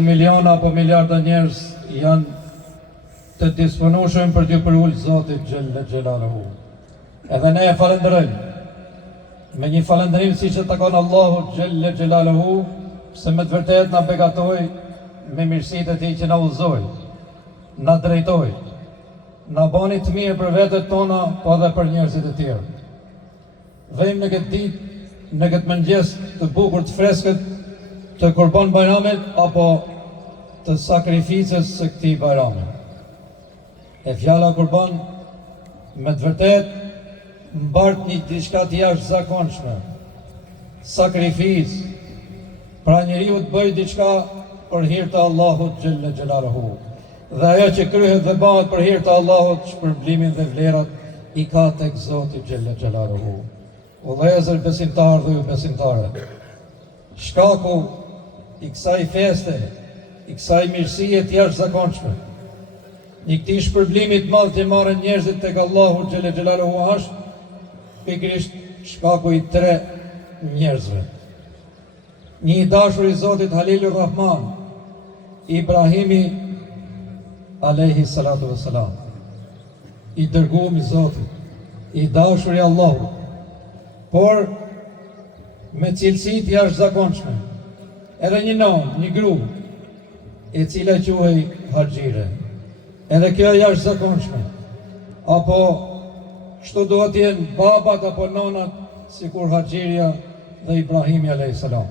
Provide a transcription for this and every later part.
Miliona apo miliarda njerëz janë të disponueshëm për t'ju përullë Zotit Gjelle Gjelaluhu. Edhe ne e falenderojmë me një falendërim si që takon Allahu Gjelle Gjelaluhu, se me të vërtet na begatoj me mirësitë e tij që na udhëzoi, na drejtoi, na bani të mirë për vetët tona, po edhe për njerëzit e tjerë. Vejmë në këtë ditë, në këtë mëngjes të bukur të freskët të Kurban Bajramit apo të sakrificës së këtij bajrami. E fjala Kurban me të vërtet mbart një diçka të jashtëzakonshme. Sakrificë, pra njeriu të bëjë diçka për hir të Allahut Gjelle Gjelaluhu. Dhe ajo që kryhet dhe bëhet për hir të Allahut, shpërblimin dhe vlerat i ka tek Zoti Gjelle Gjelaluhu. O vëllezër besimtar dhe ju besimtare, shkaku i kësaj feste, i kësaj mirësie të jashtëzakonshme, i këtij shpërblimi të madh që marrin njerëzit tek Allahu Gjelle Gjelaluhu është pikërisht shkaku i tre njerëzve. Një i dashur i Zotit Halilur Rahman, Ibrahimi alayhi salatu wassalam, i dërguar i Zotit, i dashur i Allahut, por me cilësi të jashtëzakonshme. Edhe një nom, një grup, e cila quhej Haxhire. Edhe kjo e jashtëzakonshme. Apo kështu duhet të jenë babat apo nonat, sikur Haxhiria dhe Ibrahimi alayhis salam.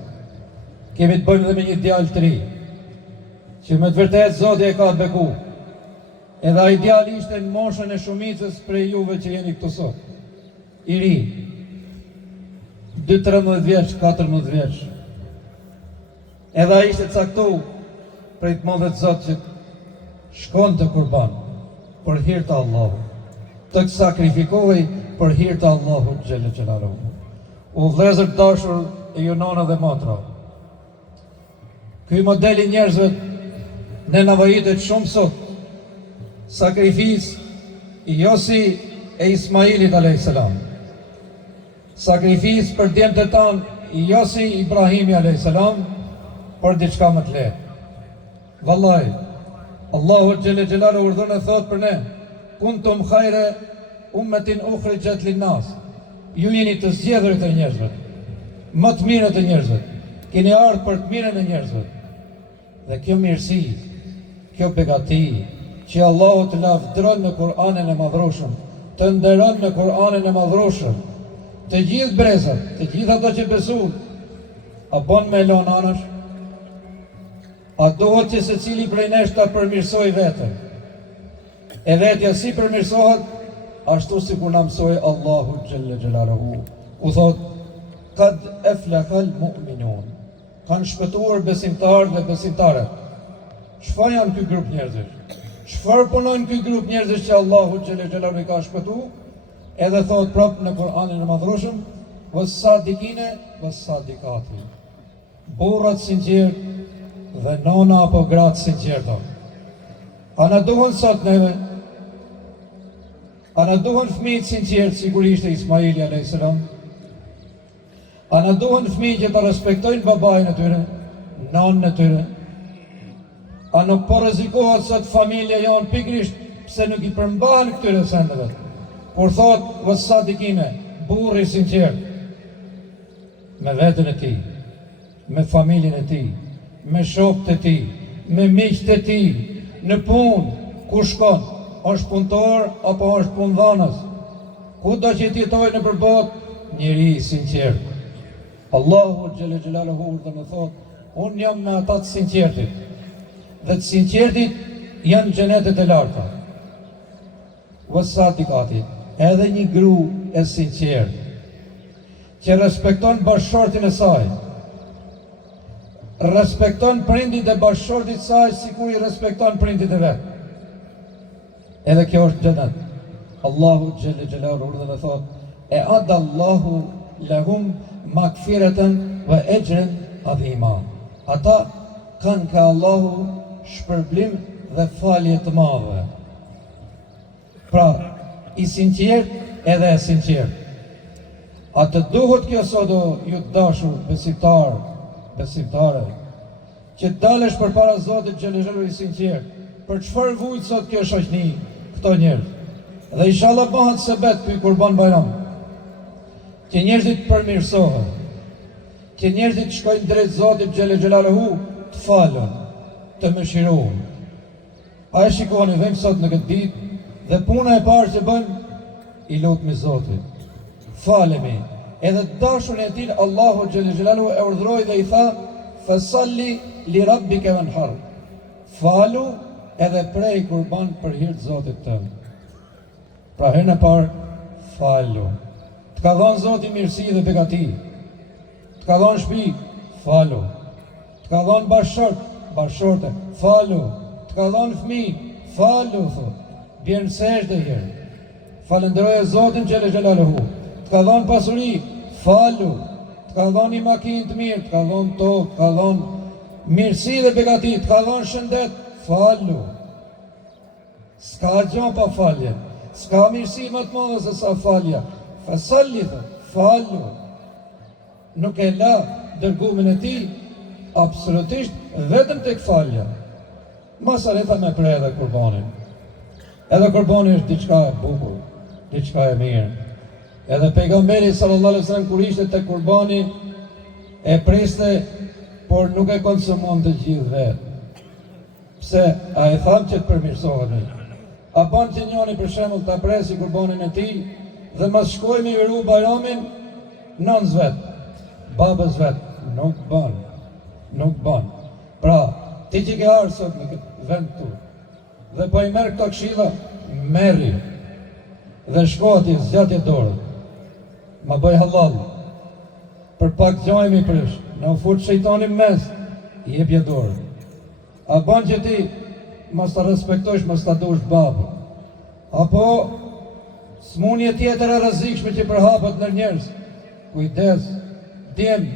Kemi të bëjmë dhe me një djalë të ri, që me të vërtet Zoti e ka beku. Edhe ai djalë ishte në moshën e shumicës prej juve që jeni këtu sot. I ri, 2-13 vjeç, 14 vjeç. Edhe ai ishte caktuar prej të madhët Zot që shkon të Kurban për hir të Allahut, të sakrifikohej për hir të Allahut Gjelle Gjelaluhu. O vëllezër të dashur e ju nona dhe motra, ky model i njerëzve ne nevojitet shumë sot. Sakrificë jo si e Ismailit alayhis salam. Sakrificë për djemtë tanë jo si Ibrahimi alayhis salam, por diçka më të lehtë. Vallahi, Allahu Gjelle Gjelaluhu urdhon e thot për ne: kuntum khayra ummatin ukhrijat lin-nas. Ju jeni të zgjedhurit e njerëzve, më të mirët e njerëzve. Keni ardhur për të mirën e njerëzve. Dhe kjo mirësi, kjo begati që Allahu të lavdron në Kur'anin e Madhrueshëm, të nderon në Kur'anin e Madhrueshëm, të gjithë brezat, të gjithë ato që besojnë, a bën me lon anash? A duhet që secili prej nesh ta përmirësoj veten? E vetja si përmirësohet, ashtu si kur na mësoi Allahu Gjelle Gjelaluhu. U thot: kad aflahal mu'minun. Kanë shpëtuar besimtarë dhe besimtare. Çfarë janë ky grup njerëzish? Çfarë punojnë ky grup njerëzish që Allahu Gjelle Gjelaluhu i ka shpëtuar? Edhe thot prap në Kur'anin e Madhrueshëm: was-sadikine was-sadikati. Burrat sinqert dhe nona apo gratë sinqerta. A na duhen sot neve? A na duhen fëmijët sinqert sikur ishte Ismaili alayhis salam? A na duhen fëmijë që të respektojnë babain e tyre, nonën e tyre? A nuk po rrezikohet sot familja jonë pikërisht pse nuk i përmbahen këtyre sendeve? Kur thot was-sadikine, burri sinqert me veten e tij, me familjen e tij, me shokët e tij, me miqtë e tij, në punë, ku shkon, është punëtor apo është punëdhënës, kudo që jetojë në botë, njeri i sinqert. Allahu Gjelle Gjelaluhu urdhën e thot: unë jam me ata të sinqertit, dhe të sinqertit janë xhenetet e larta. Was-sadikati, edhe një gru e sinqert, që respekton bashkëshortin e saj, respekton prindit e bashkëshortit saj sikur i respekton prindit e vet. Edhe kjo është xhenet. Allahu Gjelle Gjelaluhu urdhën e thot: e adda Allahu lahum magfiratan wa ajran adhima. Ata kanë ka Allahu shpërblim dhe falje të madhe. Pra, i sinqert edhe e sinqert. A të duhet kjo sot o ju të dashur besimtar, besimtare, që dalësh për para Zotit Xhelel i sinqert, për çfarë vujt sot kjo shoqni, këto njerëz. Dhe inshallah bëhet sebet ky Kurban Bayram, që njerëzit përmirësohen, që njerëzit shkojnë drejt Zotit Xhelaluhu të falën, të mëshirohen. A e shikoni, vem sot në këtë ditë dhe puna e parë që bëjmë, i lutemi Zotit, falemi, edhe dashun e tin Allahu Xhelaluhu e urdhroi dhe i tha, fasalli li rabbika wanhar. Falu edhe prej kurban për hir të Zotit tënd. Pra herën e parë, falu. Të ka dhënë Zoti mirësi dhe begati. Të ka dhënë shtëpi, falu. Të ka dhënë bashorte, falu. Të ka dhënë fëmijë, falu, thot. Bjerë në sejdë herë. Falenderoje Zotin Xhelaluhu. Të ka dhënë pasuri, falu. Të ka dhënë një makinë të mirë, të ka dhënë tokë, të ka dhënë mirësi dhe begati, të ka dhënë shëndet, falu. S'ka gjë pa falje. S'ka mirësi më të madhe se sa falja. Fasalli, falu. Nuk e la dërgumin e tij absolutisht vetëm tek falja. Masareta me prej edhe kurbanin. Edhe kurbani është diçka e bukur, diçka e mirë. Edhe pejgamberi sallallahu alaihi wasallam kur ishte tek kurbani e priste, por nuk e konsumon të gjithë vetë. Pse? A e thamë që të përmirësohet. A ban që njëri për shembull ta presi kurbanin e tij dhe mas shkoj me viru Bajramin nënës vetë, babës vetë, nuk ban. Pra, ti që ke arë sot në këtë vend tu, dhe po i merë këto këshilla, merri, dhe shko ati, zgjatje dorë, ma bëj halal, për pak gjojmë i prish, në u fut shejtani mes, i jepje dorë. A ban që ti mos ta respektojsh, mos ta dush babën. Apo smunje tjetër e rrezikshme që përhapet në njerëz. Kujdes, djem,